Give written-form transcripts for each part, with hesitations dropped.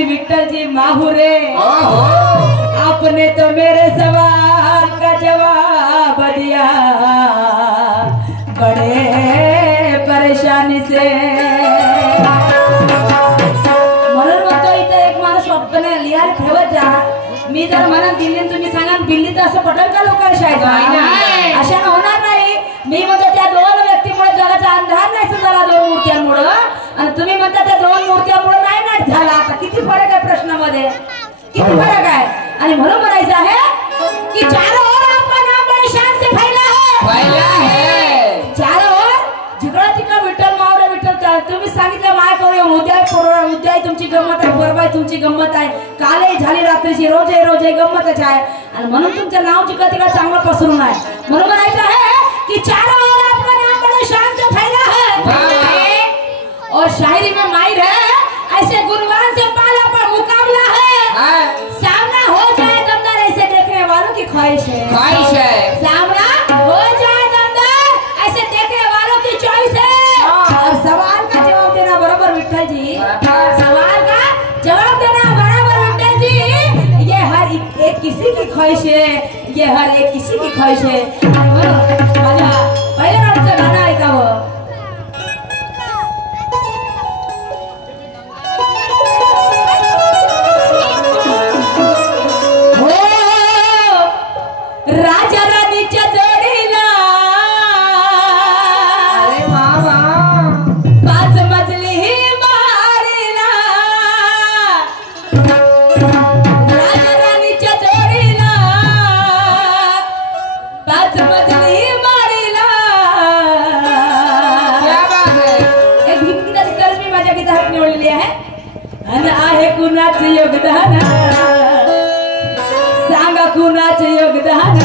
शायर विठल जी माहुरे आपने तो मेरे सवाल का जवाब दिया बड़े परेशानी से म्हणून म्हणतो इथे एक माणूस स्वप्न लिहायला ठेवत जा मी जर म्हणा दिल्लीत तुम्ही सांगा दिल्लीत असं पटल का लोकांना शाळेत अशा होणार नाही मी म्हणतो त्या दोन व्यक्तीमुळे जगाचा अंधार नाही झाला दोन मूर्त्यांमुळे आणि तुम्ही म्हणता त्या दोन मूर्त्यांमुळे नाही नाट झाला आता किती फरक आहे प्रश्नामध्ये किती फरक आहे आणि म्हणून म्हणायचं आहे की चारों ओर आपका नाम बड़ी शान से फैला है चारों ओर जिकडं तिकडं विठ्ठल मावरे विठ्ठल तुम्ही सांगितलं माय करू उद्या तुमची गंमत आहे परवा तुमची गंमत आहे कालही झाली रात्रीची रोज गंमतच आहे आणि म्हणून तुमचं नाव जिकडं तिकडं चांगलं पसरून आहे म्हणून म्हणायचं आहे कि चारों ओर आपका नाम बड़ी शान से फैला है और शायरी में माहिर है ऐसे गुणवान से पाला पर मुकाबला है सामना हो जाए दमदार ऐसे देखने वालों की ख्वाहिश है सामना हो जाए दमदार ऐसे देखने वालों की चॉइस है और सवाल का जवाब देना बराबर विठ्ठल जी सवाल का जवाब देना बराबर विठ्ठल जी ये हर एक किसी की ख्वाहिश है ये हर एक किसी की ख्वाहिश है पहले राउंडचं गाणं ऐकावं राजा राणीच्या जोडीला अरे बाबा पाच मजली मारीला राजा राणीच्या जोडीला पाच मजली मारीला एक गीताची तरच मी माझ्या गीतात निवडलेली आहे आणि आहे कुणाचे योगदान सांगा कुणाचे योगदान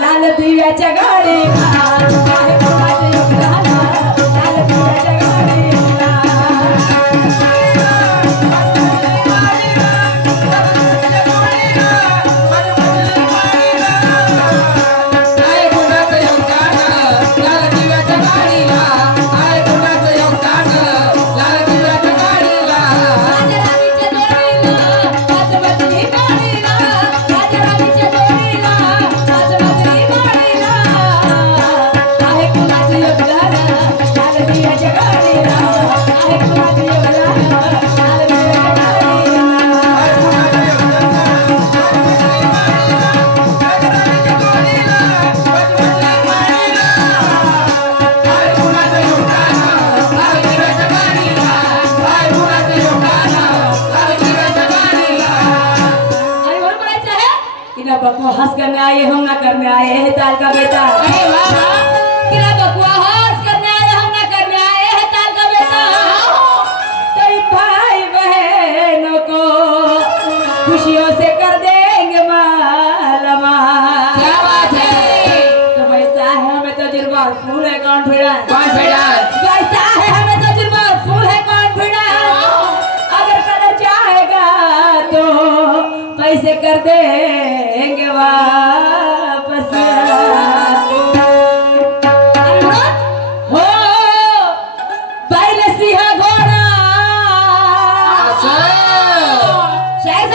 लाल दिव्याच्या गाडीला आहे कुणाचे योगदान लाल दिव्याच्या गाडीला आहे कुणाचे योगदान लाल दिव्याच्या गाडीला आहे कुणाचे योगदान लाल दिव्याच्या गाडीला राजा राणीच्या जोडीला पाच मजली माडीला राजा राणीच्या जोडीला पाच मजली माडीला आहे कुणाचे योगदान लाल दिव्याच्या गाडीला आहे कुणाचे योगदान लाल दिव्याच्या गाडीला बकवास करने आए हम ना करने आए हैं ताल का बेटा किला बकवास करने आए हम ना करने आए हैं ताल का बेटा तेरी भाई बहनों को खुशियों से कर देंगे मालामाल क्या बात है तो वैसा है हमें तजुर्बा फूल है कॉन्फिडेंस वैसा है हमें तजुर्बा फूल है कॉन्फिडेंस अगर कलर जाएगा तो पैसे कर देंगे वापस हो बैल सिंह घोडा शाहीर साहेब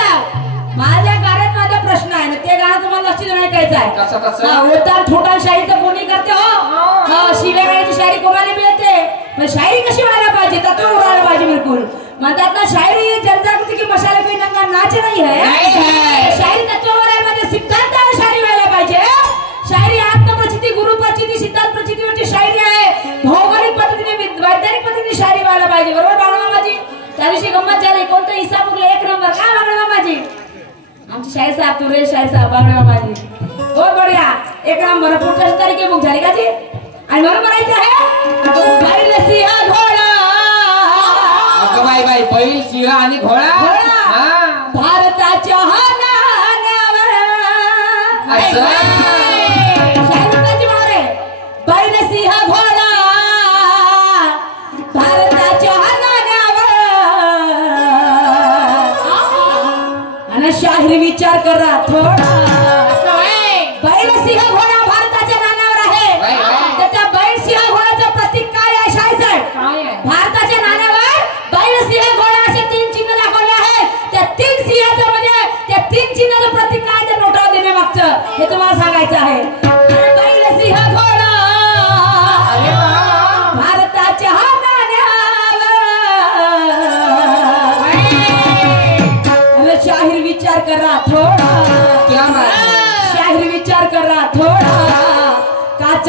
माझ्या गाण्यात माझा प्रश्न आहे ना ते गाणं तुम्हाला लक्ष देऊन ऐकायचं आहे कसं होता ठोकाल शायरी तर कोणी करते हो शिव्या गाण्याची शायरी कोणाला मिळते पण शायरी कशी व्हायला पाहिजे तत्व उडायला पाहिजे बिलकुल म्हणतात ना शायरी जनजागृती की मशाले पे नंगा नाच नहीं है शायरी तत्वावर आहे म्हणजे सिद्धांतावर शायरी व्हायला पाहिजे शायरी आत्मप्रचिती गुरुप्रचिती सिद्धांत प्रचितीवरची शायरी आहे भौगोलिक पद्धतीने वैज्ञानिक पद्धतीने शायरी व्हायला पाहिजे बरोबर बाळमामाजी त्या दिवशी गंमत झाली कोणतं हिस्सा मुगला एक नंबर काय बाळमामाजी आमची शाहीर साहेब तुरे शाहीर साहेब बाळमामाजी बहुत बढ़िया एक नंबर पुढच्या तारीखे बुक झाली का जी आणि म्हणून म्हणायचं आहे बैल सिंह घोडा बाई बाई बैल सिंह आणि घोडा भारताच्या नाण्यावर शाहीर मारे बैल सिंह घोडा भारताच्या नाण्यावर आणि शाहीर विचार करा थोडा बैल सिंह घोडा भारताच्या नाण्यावर आहे तर त्या बैल सिंह घोड्याचं प्रतीक काय आहे शाहीर साहेब भारताच्या नाण्यावर बैल सिंह घोडा असे तीन चिन्ह दाखवले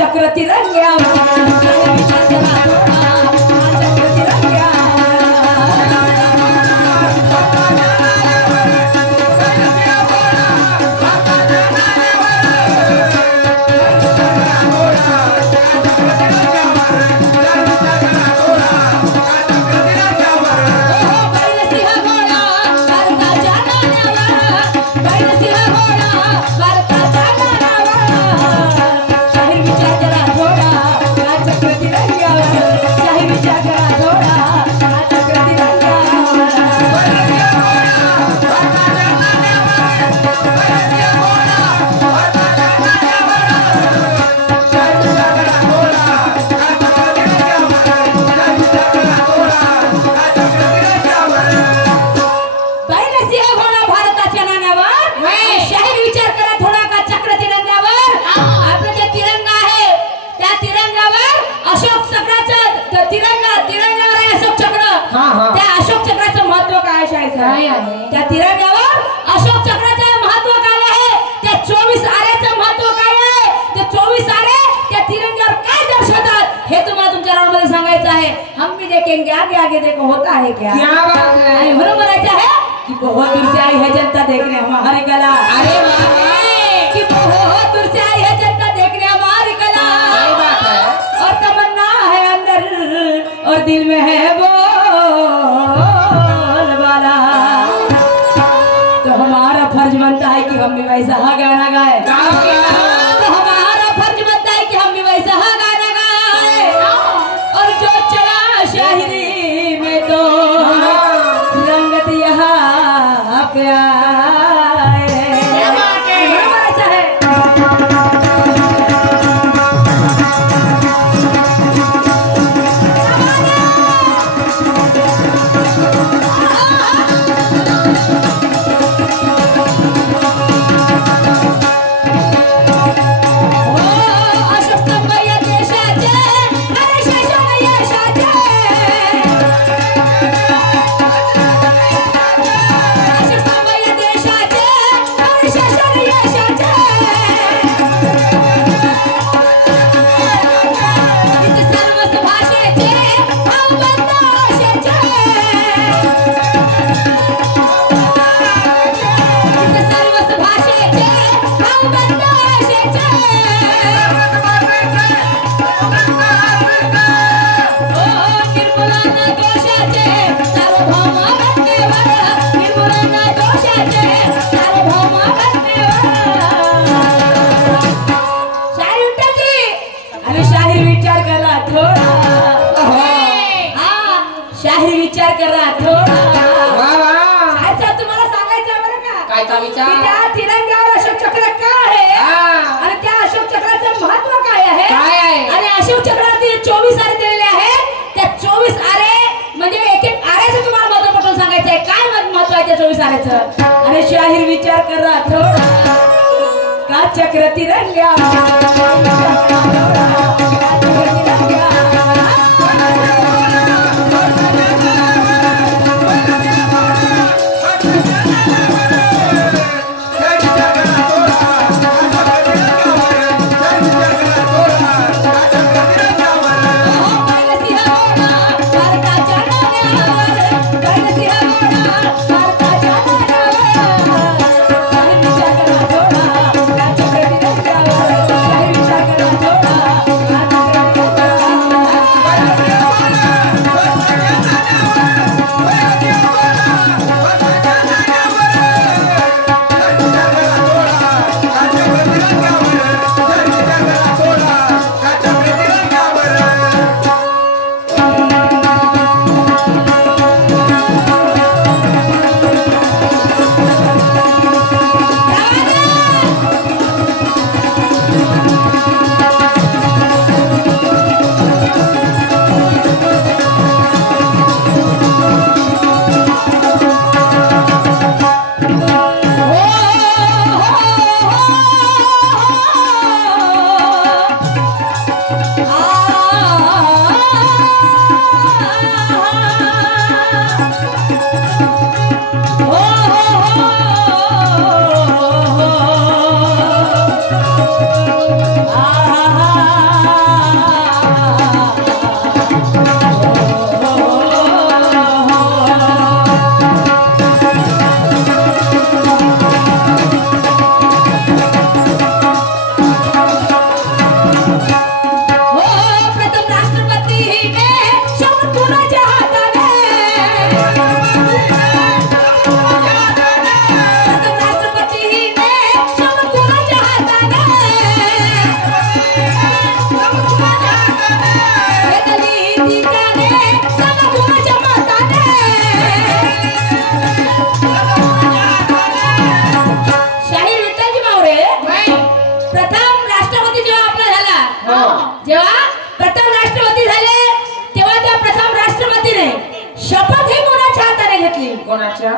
चक्र तिरंग्यावर विचार करा थोडा का चक्र तिरंग्यावर त्या तिरंग्यावर अशोक चक्राचं महत्व काय आहे त्या 24 आऱ्याचं महत्व काय आहे ते 24 आरे त्या तिरंग्यावर काय दर्शवतात हे तुम्हाला तुमच्या राउंड मध्ये सांगायचं आहे हम भी देखेंगे आगे आगे देखो होता है क्या बात है आणि म्हणून म्हणायचं आहे की बहुत दूर से आई है जनता देखने हमारी कला अरे वाह कि बहुत दूर से आई है जनता देखने हमारी कला सही बात है और तमन्ना है अंदर और दिल में है बोलबाला तो हमारा फर्ज बनता है कि हम भी वैसा गाना गाए तो हमारा फर्ज बनता है कि हम भी वैसा गाना गाए और जो चला शायरी में तो रंगत यहाँ पे आए अच्छा है विचार करा थोडा अच्छा तुम्हाला सांगायचं आहे बरं का कायचा विचार की त्या तिरंग्यावर अशोक चक्र का आहे आणि त्या अशोक चक्राचं महत्व काय आहे आणि अशोक चक्रावरती 24 आरे दिलेले आहेत त्या 24 आरे म्हणजे एक एक आऱ्याचं तुम्हाला महत्व पटवून सांगायचं आहे काय महत्व आहे त्या 24 आऱ्याचं आणि शाहीर विचार करा थोडा का चक्र तिरंग्यावर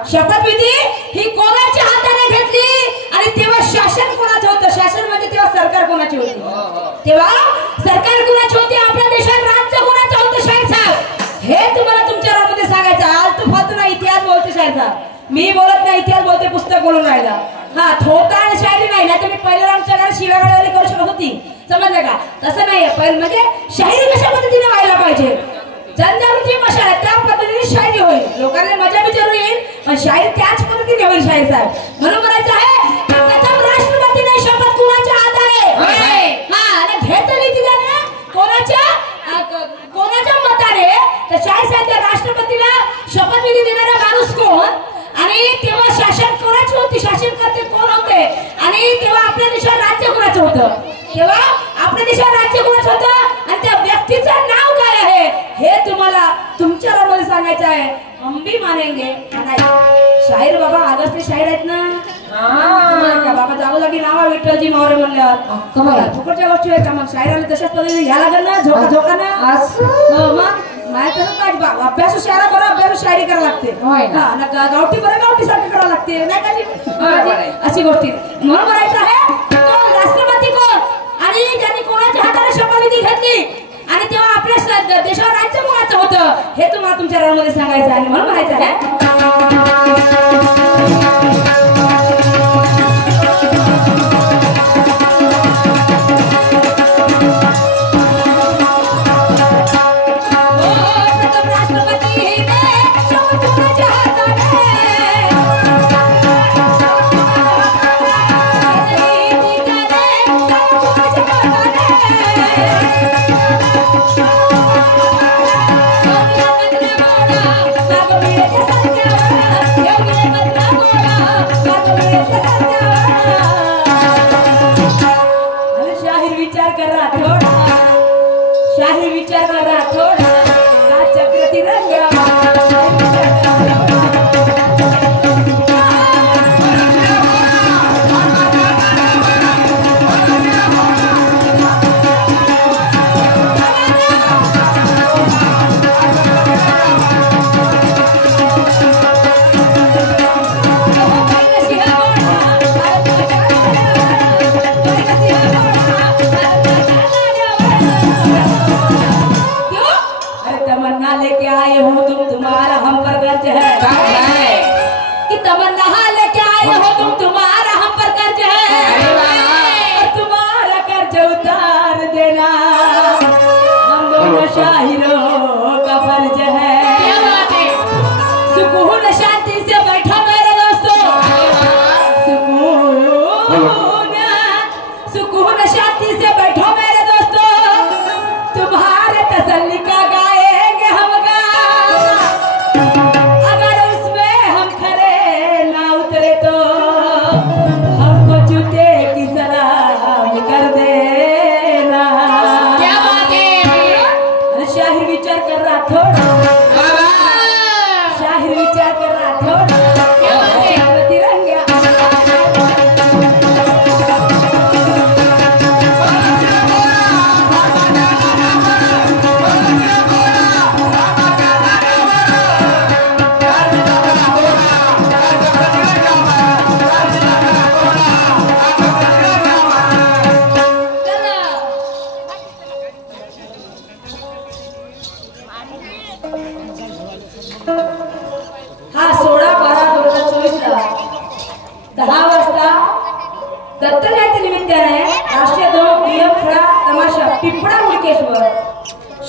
शपथविधी ही कोणाच्या हाताने घेतली आणि तेव्हा शासन कोणाचं होतं? शासन म्हणजे तेव्हा सरकार कोणाची होती? तेव्हा सरकार कोणाची होती? आपल्या देशात राज्य कोणाचं होतं? शाहीर साहेब, हे तुम्हाला तुमच्या रामध्ये सांगायचं. आलतू फालतू ना इतिहास बोलते शाहीर साहेब. मी बोलत नाही, इतिहास बोलते, पुस्तक बोलून राहिला. हा थोता आणि शायरी नाही ना. तुम्ही पहिल्या आमच्या घरात शिवागाडी करू शकत होती, समजलं का? तसं नाही. पहिलं म्हणजे शायरी कशा पद्धतीने व्हायला पाहिजे, जनजागृती मशाल आहे त्या पद्धतीने शायरी होईल, लोकांना मजा विचारू येईल, पण शायरी त्याच पद्धतीने होईल शाहीर साहेब. म्हणून म्हणायचं आहे प्रथम राष्ट्रपतीने शपथ कुणाच्या आधारे आणि घेतली ती त्याने कोणाच्या मताने? तर शाहीर साहेब त्या राष्ट्रपतीला शपथविधी देणारा माणूस कोण आणि तेव्हा शासन कोणाचे होते? शासन करते कोण होते? आणि तेव्हा आपल्या देशात राज्य कोणाचं होतं? तेव्हा आपल्या देशात राज्य कोणाचं होतं आणि त्या व्यक्तीचं नाव काय आहे हे तुम्हाला तुमच्या रामध्ये सांगायचं आहे. हम भी मानेंगे. शाहीर बाबा आगस्ते शाहीर आहेत ना. बाबा जाऊ लागी नावा विठ्ठलजी मोरे म्हणल्यावर फुकटच्या गोष्टी आहेत का? मग शाहिराला तशाच पद्धतीने घ्या लागेल ना, झोका ना. मग अभ्यास शाळा बरं अभ्यास शायरी करावं लागते. गावठी बरं गावठी सारखं करावं लागते नाही का? अशी गोष्टी. म्हणून म्हणायचं आहे राष्ट्रपती कोण आणि ज्यांनी कोणाच्या हाताने शपथविधी घेतली आणि तेव्हा आपल्या देशावर राज्य कोणाचं होतं हे तुम्हाला तुमच्या रामध्ये सांगायचं आहे. म्हणून म्हणायचं आहे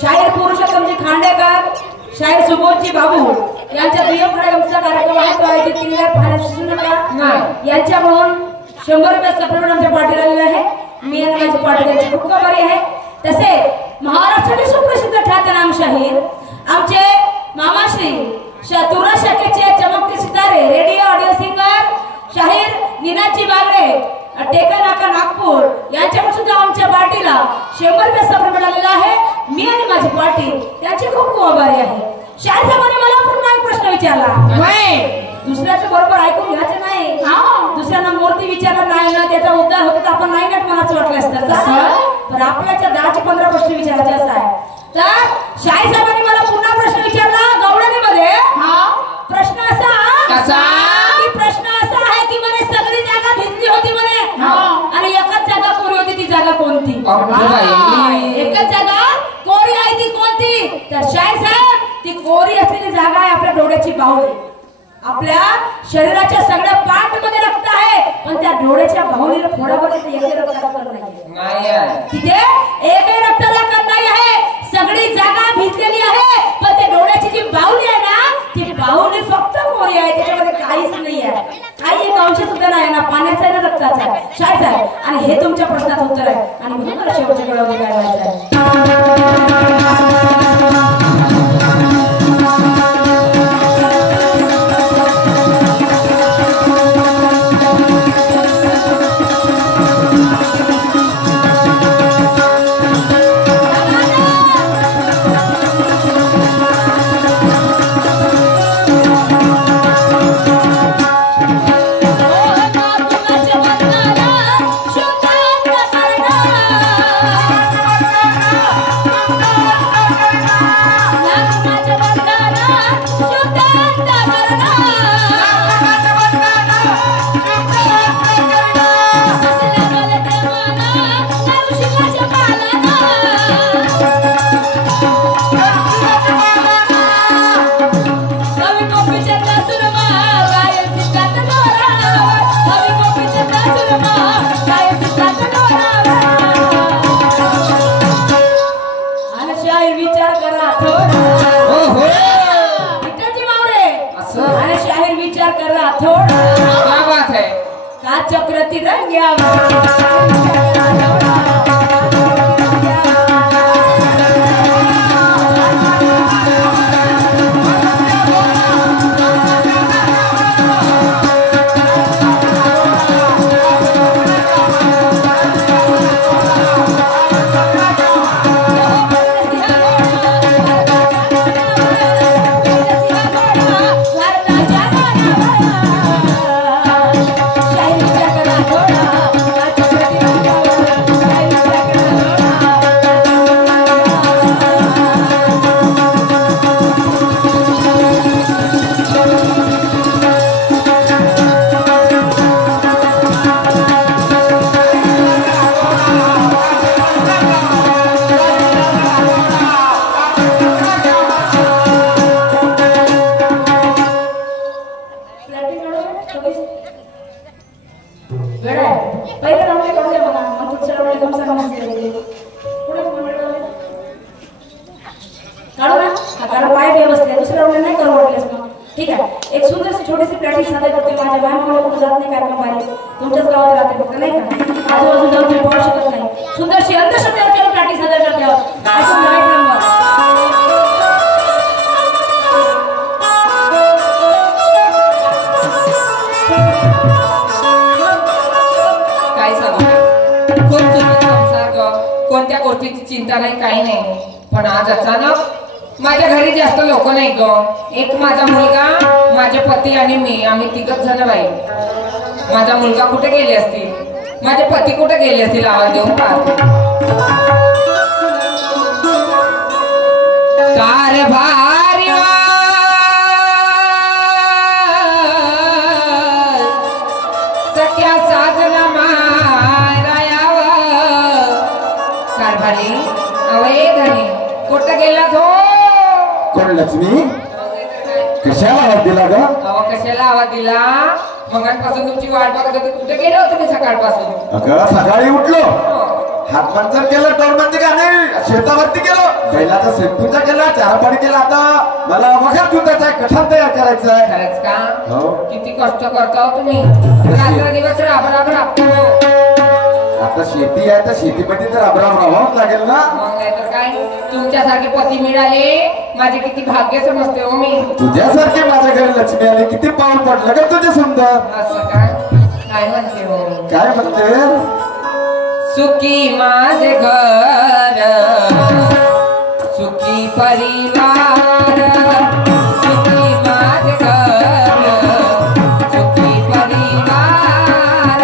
शाहीर पुरुषोत्तमजी खांडेकर, शाहीर सुबोधजी बाबू यांच्या दुय्यम खड्याचा कार्यक्रम आयोजित केलेला पाहण्यास यांच्याकडून 100 रुपये सप्रेट आमच्या पार्टीला आलेले आहे. मी आणि माझी पार्टी त्यांची खूप बरी आहे. तसे महाराष्ट्रातील सुप्रसिद्ध ख्यातनाम शाहीर आमचे मामाश्री तुरा शाखेचे चमकते सितारे, रेडिओ ऑडिओ सिंगर शाहीर निनाजी बागडे, टेका नाका नागपूर यांच्याकडून सुद्धा आमच्या पार्टीला 100 रुपये सप्रेट मिळालेला आहे. मी आणि माझी पार्टी त्यांची खूप खूप आभारी आहे. शाहीर साहेबांनी मला पुन्हा एक प्रश्न विचारला. दुसऱ्याचं बरोबर ऐकून घ्यायचं नाही, दुसऱ्यांना मूर्ती विचारला नाही ना त्याचा उद्धार होतो तर आपण नाही नट मनाचं वाटलं असतं तसं. पण आपल्याच्या 10 ते 15 प्रश्न विचारायचे असं आहे. तर शाहीर साहेबांनी मला पुन्हा प्रश्न विचारला गवळणीमध्ये. प्रश्न असा अगं बाई. एकच जागा कोरी आहे ती कोणती तर शाही साहेब ती कोरी असलेली जागा आहे आपल्या डोळ्याची बाहुली. आपल्या शरीराच्या सगळ्या पार्ट मध्ये रक्त आहे पण त्या डोळ्याच्या बाहुलीला फोडामध्ये एकही रक्ताचा कण नाही. नाही आहे. तिथे एकही रक्ताचा कण नाही आहे. सगळी जागा भिजलेली आहे पण त्या डोळ्याची जी बाहुली आहे ना ती बाहुली फक्त कोरी आहे. त्याच्यामध्ये काहीच नाही आहे. काही एक अंश सुद्धा नाही ना पाण्याचा आहे ना रक्ताचा आहे. शाळेत आहे आणि हे तुमच्या प्रश्नाचं उत्तर आहे आणि म्हणून मला शेवटच्या वेळेवर काय व्हायचं आहे. चक्र ठीक आहे. एक सुंदरशी छोटीशी प्रॅक्टिस सादर करते. माझ्या बाहेर कुठे जात नाही कार्यक्रम पाहिजे तुमच्याच गावात राहते फक्त नाही का आजूबाजू जाऊन तुम्ही पाहू शकत नाही. सुंदरशी अंधश्रद्धेवर प्रॅक्टिस सादर करते आहोत. ऐकून राईट नंबर काय सांगू खूप सुखी संसार ग. कोणत्या गोष्टीची चिंता नाही काही नाही. पण आज अचानक माझ्या घरी जास्त लोक नाही ग. एक माझा मुलगा माझे पती आणि मी आम्ही तिघच जण बाई. माझा मुलगा कुठे गेले असतील माझे पती कुठे गेले असतील आवाज देऊन पाहते. कारभारी सख्या साजना मारायाव कारभारी अवये धनी कुठे गेला तो कोण लक्ष्मी कशाला आवाज दिला ग? अहो कशाला आवाज दिला मगांपासून तुमची वाट बघत होते. कुठे गेले होते तुम्ही सकाळपासून? अगं सकाळी उठलो हातपंचर केलं टोलबंदी का नाही शेतावरती गेलो बैलाचा शेपूचा केला चहा पाणी केला. आता मला वखर दुधाचा कठण तयार करायचा आहे. खरंच का? हो. किती कष्ट करता तुम्ही रात्र दिवस राब राबतो. आता शेती आहे तर शेतीमध्ये तर अब्राम राहावंच लागेल ना. मग नाही तर काय तुमच्यासारखे पती मिळाले माझे किती भाग्य समजते हो मी. तुझ्यासारखे माझ्या घरी लक्ष्मी आली किती पाऊल पडलं का तुझे सुंदर. असं काय काय म्हणते हो? काय म्हणते? सुखी माझे घर सुखी परिवार सुखी माझे घर सुखी परिवार.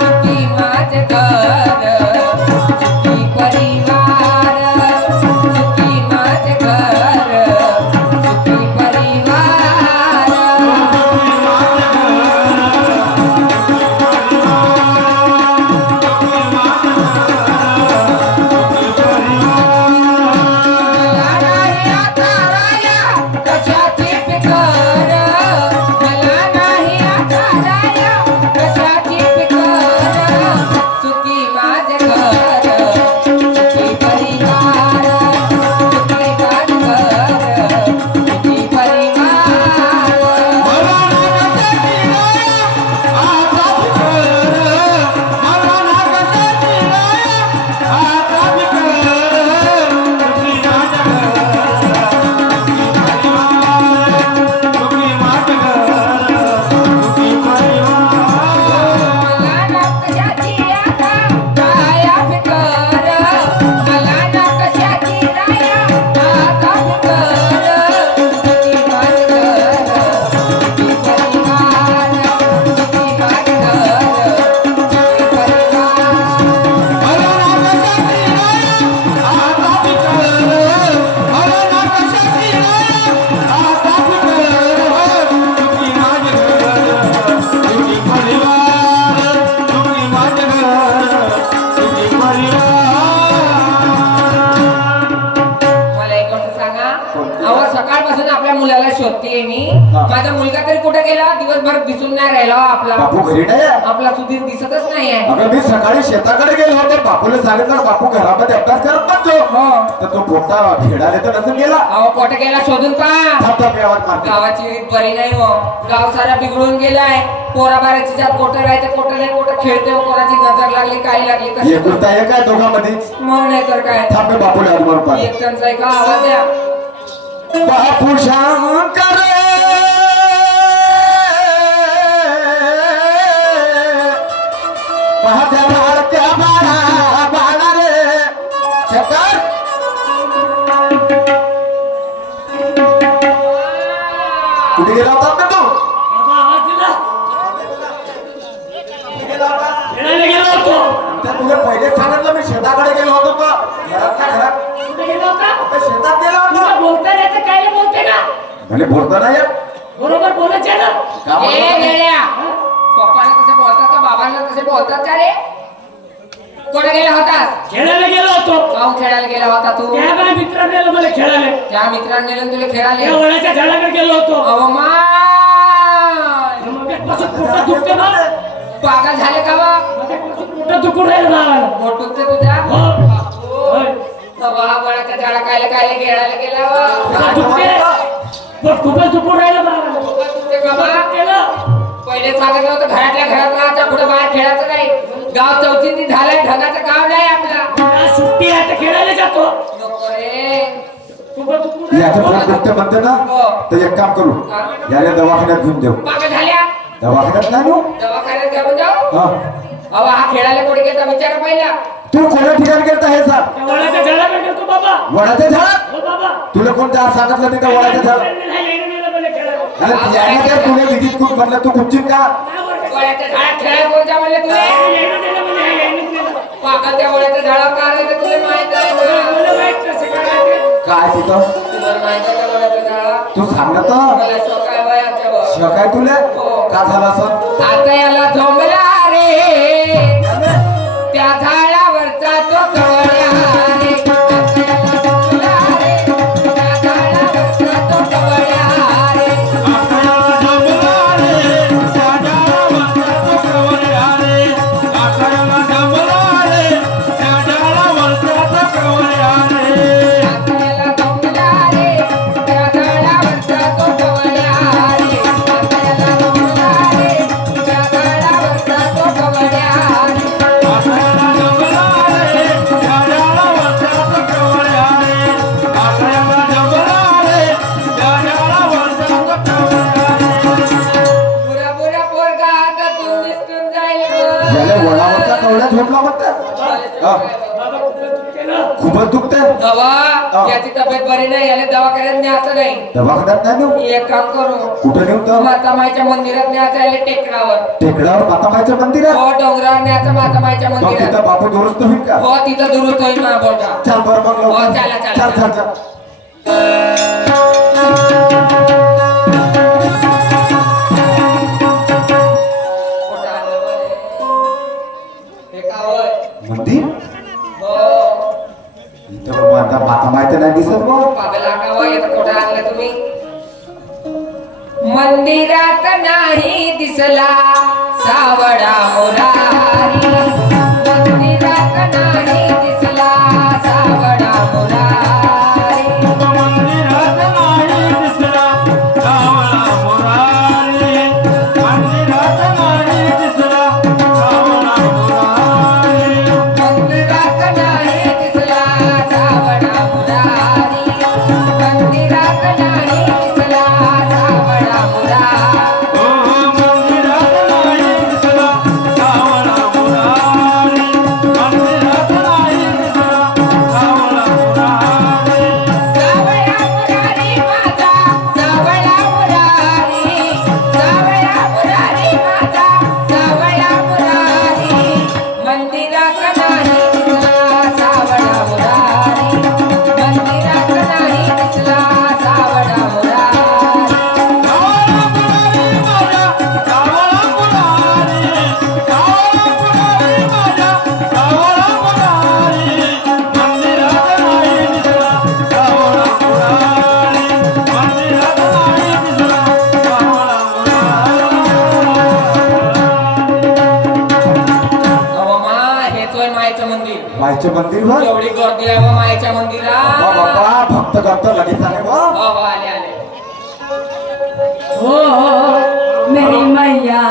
सुखी माझे घर सुखी परिवार सुखी माझे घर माझा मुलगा तरी कुठे गेला? दिवसभर दिसून नाही राहिला आपला. बापू घरी नाही आहे? आपला सुधीर दिसतच नाही आहे. अगं मी सकाळी शेताकडे गेलो होतो, बापूला सांगितलं बापू घरामध्ये अभ्यास करत बसलो. तर तो पोटा खेळायला तर नसून गेला. अहो पोट गेला शोधून पहा. थांब गावात मारते. गावाची रीत बरी नाही हो. गाव सारा बिघडून गेलाय. पोराबाराची जात कोट राहते, कोट नाही कोट खेळते. कोणाची नजर लागली काय लागली कशी एकुलता एक आहे दोघांमध्ये. मग नाही तर काय. थांब बापूला आज मारून पाहतो. एक टनचा आहे का आवाज द्या. बापू शंकर माझ्या भारत्या बाळा बाळा रे शंकर. कुठे गेला होता तू? तुला पहिले सांगितलं मी शेताकडे गेलो होतो. घरातल्या घरात शेतात गेलो होतो. बोलता नाही तर काय बोलते का? म्हणजे बोलता नाही बरोबर बोलायचे ना. पप्पाला कसे बोलतात का बाबांना कसे बोलतात का रे? कुठे गेला होतास? खेळायला गेलो होतो. गाव खेळायला गेला होता तू? त्या माझ्या मित्राने नेलं मला खेळायला. त्या मित्रांनी नेलं तुला खेळायला? त्या वडाच्या झाडाकडे गेलो होतो. अहो माय कसं पोटात दुखते ना. पागल झाले का बा? पोटात दुखून राहिलं बाळाला. पोट दुखते तुझ्या? वडाच्या झाडा कायला कायला खेळायला गेला पोटात दुखते. पोट खूपच दुखून राहिलं बाळाला. दुखते का बा? पहिले सांगितलं होतं घरातल्या घरात राहायचं, कुठे बाहेर खेळायचं नाही. गाव चौचिंती झालाय, ढगाचं गाव नाही आपला. सुट्टी आहे तर खेळायला जातो. नको रे. याच्या पोट दुखते म्हणते ना, तर एक काम करू, याला दवाखान्यात घेऊन देऊ. पागल झाल्या? दवाखान्यात नाही देऊ. दवाखान्यात घेऊन जाऊ. हा अहो हा खेळायला कुठे गेला विचारा पहिला. तू कोणत्या ठिकाणी गेलता हे सांग. वडाच्या झाडाकडे गेलो बाबा. वडाच्या झाडात? हो बाबा. तुला कोणत्या सांगितलं तिथं वडाच्या झाडात? अरे याने जर तुला विधीत खूप म्हटलं तू कुठची का? वडाच्या झाडात खेळायला कोणत्या म्हणले तुला? पागल त्या वडाच्या झाडावर का आले ते तुला माहित आहे काय तिथं? तुम्हाला माहित आहे का वडाच्या झाडावर? तू सांग ना तर. मला शोक आहे वयाच्यावर. शकाय तुला का झाला असं? आता याला झोंबला रे त्या झाडावरचा तो कवळ्या रे. आता याला झोंबला रे त्या झाडावरचा तो कवळ्या रे. आता याला झोंबला रे त्या झाडावरचा तो कवळ्या रे. आता याला झोंबला रे त्या झाडावरचा तो कवळ्या रे. आता याला झोंबला रे त्या झाडावरचा तो कवळ्या रे. आता याला झोंबला रे त्या झाडावरचा तो कवळ्या रे. आता याला झोंबला रे त्या झाडावरचा तो कवळ्या रे. आता याला झोंबला रे त्या झाडावरचा तो कवळ्या रे. बुरा बुरा पोरगा हातातून निसटून जाईल गं. याला वडावरचा कवड्या झोपला म्हणतात. खूपच दुखतंय. बाबा याची तब्येत बरी नाही, याला दवाखान्यात न्यायचं नाही. दवाखान्यात नाही नेऊ. एक काम करू, कुठं नेऊ तर? मातामाईच्या मंदिरात न्यायचं याला टेकडावर. टेकडावर मातामाईचं मंदिर आहे. हो डोंगरावर न्यायचं मातामाईच्या मग मंदिरात. तिथं बापू दुरुस्त होईल का? हो तिथं दुरुस्त होईल ना बोलता. चल बरं मग हो, लवकर. चला, चला, चल चल चला. चल. कुठं आलं बरे? हे कावळ. मंदिर हो इथं आता मातामाई तर नाही दिसत मग. पागल कावळ येतं. कुठं आणलं तुम्ही? मंदिरात नाही दिसला सावडा मुरारी. मंदिरात नाही दिसला सावडा मुरारी. मंदिरात नाही दिसला सावळा मुरारी. मंदिरात नाही दिसला सावळा मुरारी. मंदिरात नाही दिसला सावडा मुरारी. मंदिरात नाही दिसला सावडा मुरारी. ओ मंदिरात नाही दिसला मायचे मंदिर भर एवढी गर्दी आहे बा मायेच्या मंदिरात बाबा भक्त करत लगेच आले बा हो आले आले ओ मेरी मैया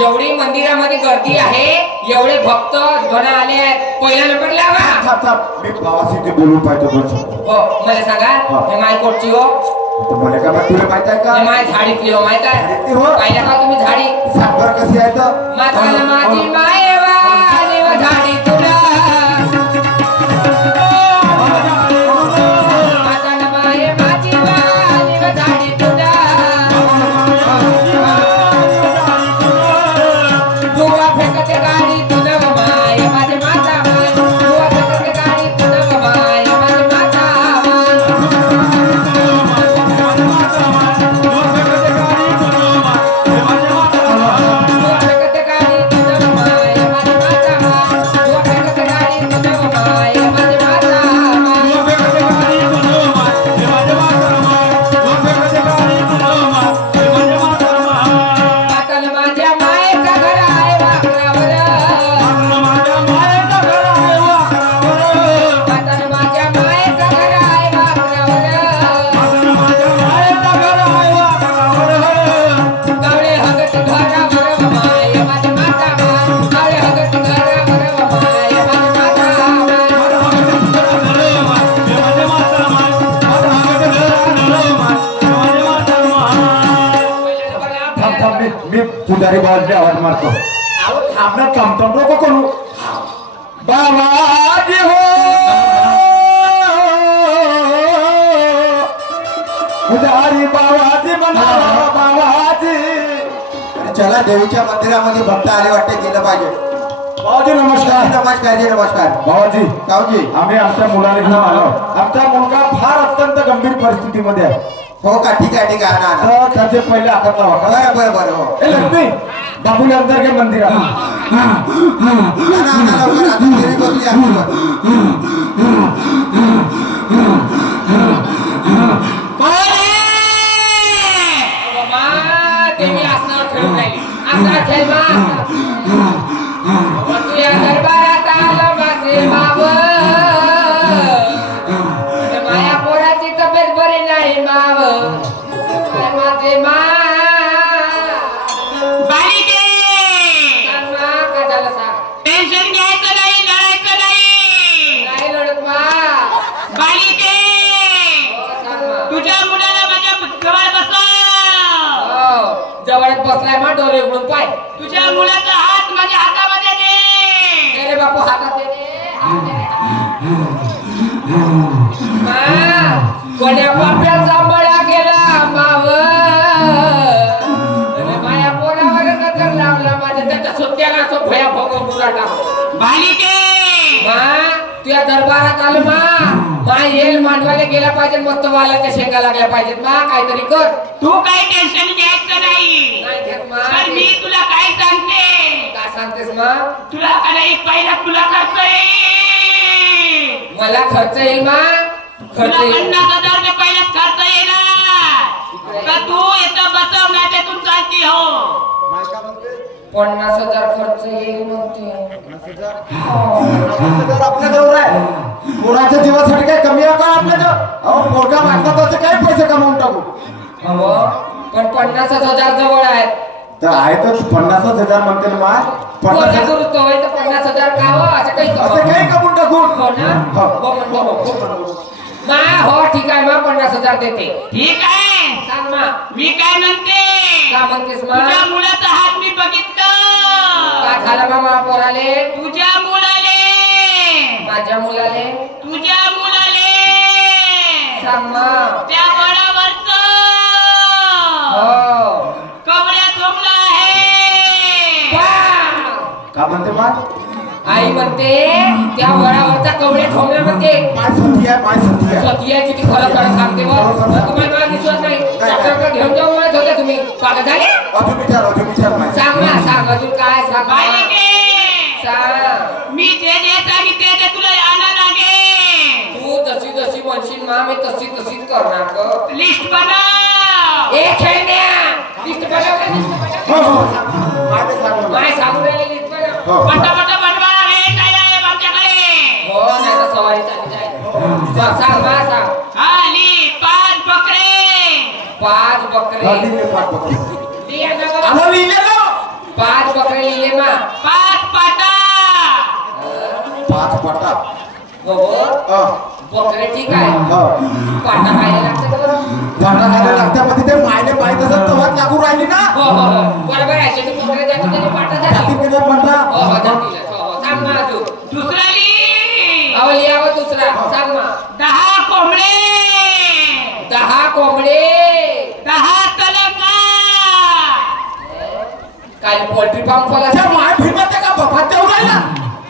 एवढी मंदिरामध्ये गर्दी आहे एवढे भक्त गण आले आहेत पहिला नंबर लावा मी भावाशी बोलून पाहिजे दोन शब्द हो मला सांगा हे माय कोटची हो मला का तुला माहित आहे का हे माय झाडीतली हो माहित आहे हो पाहिलं का तुम्ही झाडी साखर कशी आहे तर माताला माझी मायवा देवा झाडी तुला माताला माये माझी वा देवा झाडी तुला दुवा फेकते गाडी तुला माय माझी माता माय दुवा फेकते गाडी तुला माय माझी माता पुजारी बाजूला आवाज मारतो थांबणं टमटम नको करू बाबाजी हो पुजारी बाबाजी म्हणाला बाबाजी. चला देवीच्या मंदिरामध्ये भक्त आले वाटते गेलं पाहिजे. बाबाजी नमस्कार. नमस्कार जी नमस्कार. बाबाजी कावजी आम्ही आमच्या मुलाला घेऊन आलो. आमचा मुलगा फार अत्यंत गंभीर परिस्थितीमध्ये आहे. हो का ठीक आहे ठीक आहे ना तर त्याचे पहिले आखातला वाका. बरं बरं बरं हो ए लक्ष्मी बाबूला अंदर के मंदिरात देवी बसली देवी असणार खेळून राहिली. असणार खेळ तुझ्या दरबारात आलं माझे बाब. माया पोराची तब्येत बरी नाही माव. माझे मा बालिके का झालं सांग. टेन्शन घ्यायचं नाही, लढायचं नाही. नाही लढत मा. बालिके सांग मा. तुझ्या मुलाला माझ्या जवळ बसव. जवळच बसलाय मा डोळे उघडून पाय. तुझ्या मुलाचा हात माझ्या हातामध्ये दे. अरे बापू हातात दे रे. मा कोण्या बाप्याचा बळा गेला माव. माया पोरावर नजर लावला माझ्या त्याच्या सुट्ट्याला असं भया भोग बुराटा. बालिके मा तुझ्या दरबारात आलं मा येल मांडवायला गेला पाहिजे. मस्त वालाच्या शेंगा लागल्या पाहिजेत मा. काहीतरी कर. तू काही टेन्शन घ्यायचं नाही. नाही घेत मा. तर मी तुला काय सांगते. काय सांगतेस मा. तुला का नाही पहिला तुला खर्च येईल. मला खर्च येईल मा. खर्च तुला येईल. 50,000 रुपये पहिलाच खर्च येणार. का तू इथं बसव नाही ते तू चालती हो. 50,000 खर्च येईल म्हणते. आपल्या जवळ आहे. पोराच्या जीवासाठी काही कमी आहे का आपल्याला. अहो पोरगा मागता त्याचे काही पैसे कमावून टाकू. हो पण 50,000 जवळ आहेत. तर आहे तर 50,000 म्हणते ना मा. 50,000 दुरुस्त होईल तर 50,000 का हो असं काही असं काही कमवून टाकू. हो ना. हो म्हण, हो मा. हो ठीक आहे मा 50,000 देते. ठीक आहे. सांग मा. मी काय म्हणते. का म्हणतेस मा. तुझ्या मुलाचा हात मी बघितलं. का झालं मामा पोराले. तुझ्या मुलाले. माझ्या मुलाले. तुझ्या मुलाले. सांग मा. त्या वडावरच हो कवड्या झोपला आहे. का म्हणते मा. आई म्हणते त्या वडावरचा कवड्या ठोंबल्या म्हणते. माय सती आहे माय सती आहे. स्वतः आहे किती खरं खरं सांगते बघ. तुम्हाला मला विश्वास नाही. डॉक्टरकडे घेऊन जाऊन म्हणत होते तुम्ही. पागल झाले. अजून विचार माय. सांग ना सांग अजून काय सांग. बालिके सांग. मी जे सांगितले ते तुला यायला लागेल. तू जशी जशी म्हणशील मा मी तशी तशीच करणार ग. लिस्ट बनव. ए खेळण्या लिस्ट बनव. हो हो माय ते सांग. माय सांगून राहिली लिस्ट बनव. हो पटापट बनवा. हे काय आहे आमच्याकडे. हो नाही तर सवारी चालली जाईल. सांग मा सांग. आली 5 बकरे. 5 बकरे. गाडी में पाठ बकरे. लिया ना ग. आला लिहिले ना. 5 बकरे लिहिले मा. 5 पाटा. 5 पाटा. हो बकरे ठीक आहे. पाटा खायला लागतं तर पाटा खायला लागत्यामध्ये ते मायने पाहिजे तसं तवाच लागू राहिली ना. हो हो हो बरोबर आहे. ते बकरे जाते त्याने पाटा जाती जाते. केले म्हणता. हो हो जातील. हो हो सांग मा तू. दुसरा ली. आवली यावं दुसरा सांग मा. 10 कोंबडे. 10 कोंबडे. 10 तलंगा. काय पोल्ट्री फार्म खोला. त्या माय भीमाते का बाबा तेवढा राहिला.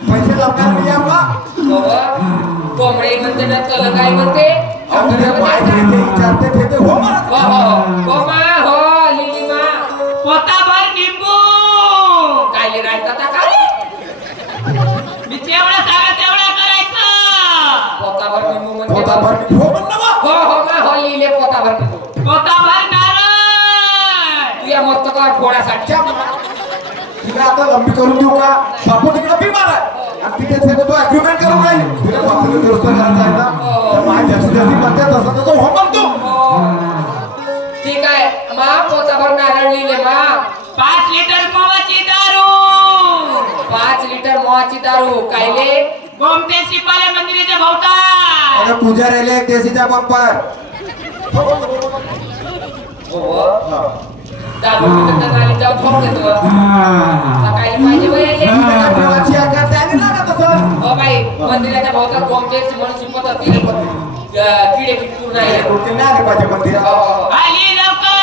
पैसे लावणार मी आम्हा. हो कोंबडे म्हणते ना तल काय म्हणते. अगदी माय घेते विचारते घेते हो म्हणत. हो हो हो मा. हो लिली मा. पोताभर लिंबू. काय राहतात काय. मी जेवढं सांगा तेवढं करायचं. पोताभर निंबू म्हणते. पोताभर हो म्हण ना. हो हो मा. हो लिहिले पोताभर निंबू. पोताभर नारळ. तू या मस्तकावर फोडासाठी. तिला आता लंबी करून देऊ का. बापू तिकडे बिमार आहे आणि तिथे सगळं तो अग्रीमेंट करून राहिली. तिला बापूला दुरुस्त करायचं आहे ना. माय जास्तीत जास्त म्हणते तसं तो हो म्हणतो. ठीक आहे मा. पोताभर नारळ लिहिले मा. 5 लिटर मोवाची दारू. 5 लिटर मोहाची दारू. कायले. गोमते शिपाला मंदिराच्या भोवता. आणि पूजा राहिले एक देशीचा बंपर. हो दारू पितात नाली जाऊ ठोक देतो. काय पाहिजे बाई. देवाची आज्ञा त्याने लागत असं. हो होता गोमटेची म्हणून शिकवत असतील किडे किटूर नाही कुठे नाही आले पाहिजे मंदिरात. आली लवकर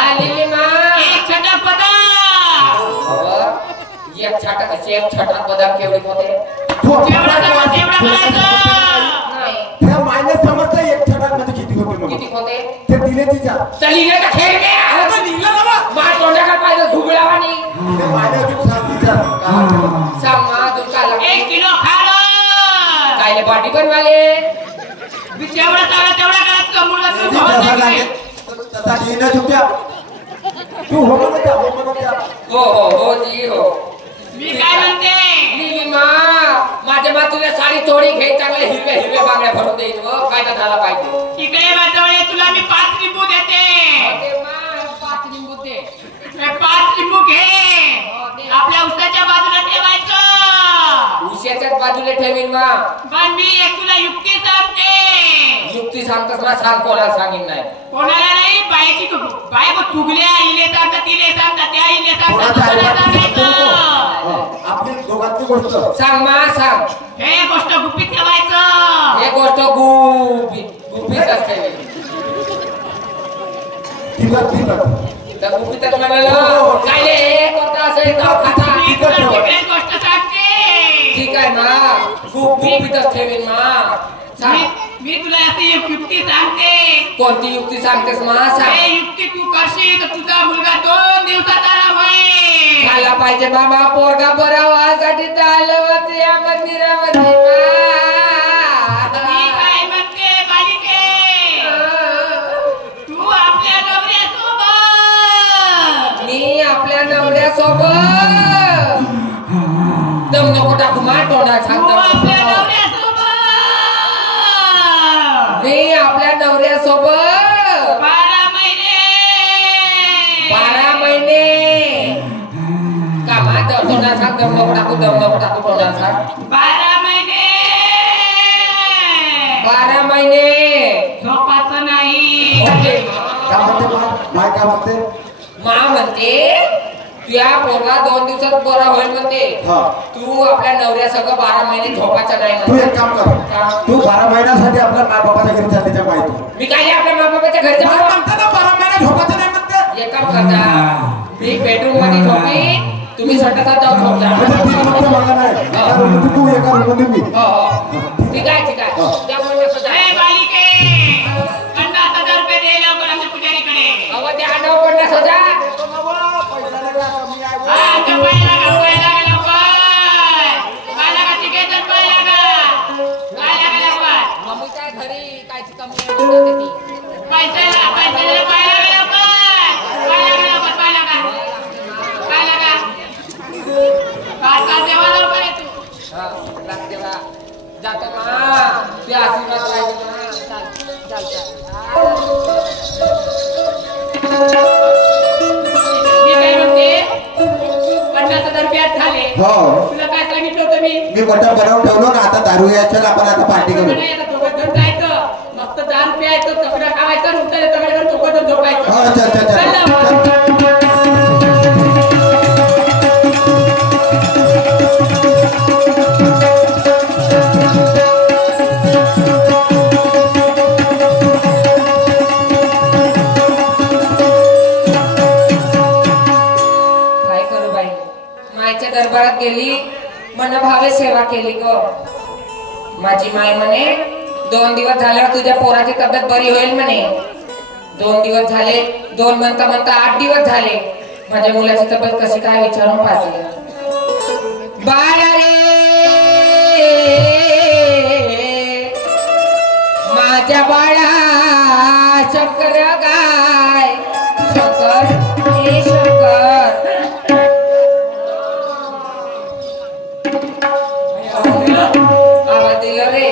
आलेली मा एक छटक पदा एक छटाक बदाम केवढे होते तू तेवढं करायचं नाही त्या मायने समजतं एक छटाक मध्ये किती होते म्हणून. किती होते ते दिले तिच्या चली रे का खेळ गे आता निघला बाबा मा तोंडाकडे पाहिलं झुबळावानी ते मायने अजून सांग तिच्या सांग मा अजून काय लागते 1 किलो खालं कायले पाटी बनवाले मी तेवढं करायचं का मुलगा तू तसा भाऊ लागेल नाही तसा येणं चुक्या तू हो म्हणत जा, हो म्हणत जा. हो जी हो मी काय म्हणते नीलिमा माझ्या मातुला साडी चोळी घे चांगले हिरवे बांगड्या भरून देईल व काय का झाला पाहिजे इकडे माझ्याजवळ तुला मी 5 लिंबू देते ते मा 5 लिंबू दे हे 5 लिंबू घे आपल्या उसाच्या बाजूला ठेवायचं उश्याच्याच बाजूला ठेवीन मा पण मी एक तुला युक्ती सांगते युक्ती सांगतस ना सांग कोणाला सांगीन नाही कोणाला नाही बायको चुगल्या इले सांगतात तिले सांगतात त्या इले सांगतात कोणाच्या कोणाला आईबापाचं सांगायचं आपली दोघांची गोष्ट सांग मा सांग हे गोष्ट गुपित ठेवायचं हे गोष्ट गुपित असते तिला गुपितच म्हणालं काय हे कोणता असेल तो खाता मी तुला सिक्रेट गोष्ट सांगते ठीक आहे मा गुपितच ठेवीन मा सांग मी तुला अशी एक युक्ती सांगते कोणती युक्ती सांगतेस मा हे सांग युक्ती तू करशील तर तुझा मुलगा 2 दिवसात आराम होईल झाला पाहिजे मामा पोरगा बरा व्हायसाठी चाललं होतं या मंदिरामध्ये मी काय म्हणते बालिके तू आपल्या नवऱ्यासोबत मी आपल्या नवऱ्यासोबत दम नको टाकू मा तोंडात तू सांगतो आपल्या नवऱ्यासोबत मी आपल्या नवऱ्यासोबत 12 महिने कामा तोंडात सांग दम नको टाकू तोंडात सांग 12 महिने 12 महिने झोपाचं नाही ओके काय म्हणते माय काय म्हणते मा म्हणते तुया पोरगा 2 दिवसात बरा होईल म्हणते हा तू आपल्या नवऱ्यासह 12 महिने झोपायचा नाही तू म्हणते एक काम कर तू 12 महिन्यासाठी आपल्या माय बाबाच्या घरी चालली त्या माहिती मी काय आपल्या माबाच्या घरी जाऊ म्हणते ना 12 महिने झोपायचं नाही म्हणते एक काम करता मी बेडरूम मध्ये झोपी तुम्ही स्वतःचा जाऊ झोपता म्हणजे ती म्हणते मला नाही एका रूममध्ये तू एका रूममध्ये मी हो ठीक आहे त्यामुळे ए बालिके 50,000 रुपये दे लवकर आमच्या पुजारीकडे अहो ते आडव पडला सजा हा जपायला लवकर काय लागा तिकीट जपायला काय लागा लवकर मम्मीच्या घरी कायची कमी होते ती पैसे पाहिला काय देवा लवकर ये तू लागते बा जातो ना ते आशीर्वाद पाहिजे ना मी काय म्हणते 50,000 रुपये झाले हो तुला काय सांगितलं होतं मी मोठा बनवून ठेवलो ना आता दारू यायचं आपण आता पार्टी करू दोघं जायचं मस्त 10 रुपये यायचं चकडा खावायचं रुपये तगडे दोघं झोपायचं हो चल काय करू बाई मायच्या दरबारात गेली मन भावे सेवा केली ग माझी माय म्हणे 2 दिवस झाल्यावर तुझ्या पोराची तब्येत बरी होईल म्हणे 2 दिवस झाले 2 म्हणता 8 दिवस झाले माझ्या मुलाची तब्येत कशी काय विचारून पाहते बाळा रे माझ्या बाळा शंकर गाय शंकर हे शंकर आवाज दिला रे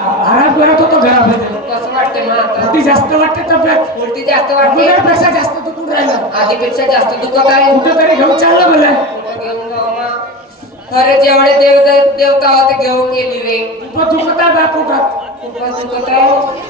आराम करत होतो घरामध्ये कसं वाटते मग आता उलटी जास्त वाटते तब्येत उलटी जास्त वाटते अगोदरपेक्षा जास्त दुखून राहिलं आधीपेक्षा जास्त दुखत आहे कुठेतरी घेऊन चाललं मला घेऊन जाऊ ना. खरे जेवढे देवता होते घेऊन गेली रे खूप दुखत आहे बा पोटात खूपच दुखत आहे कोणतं?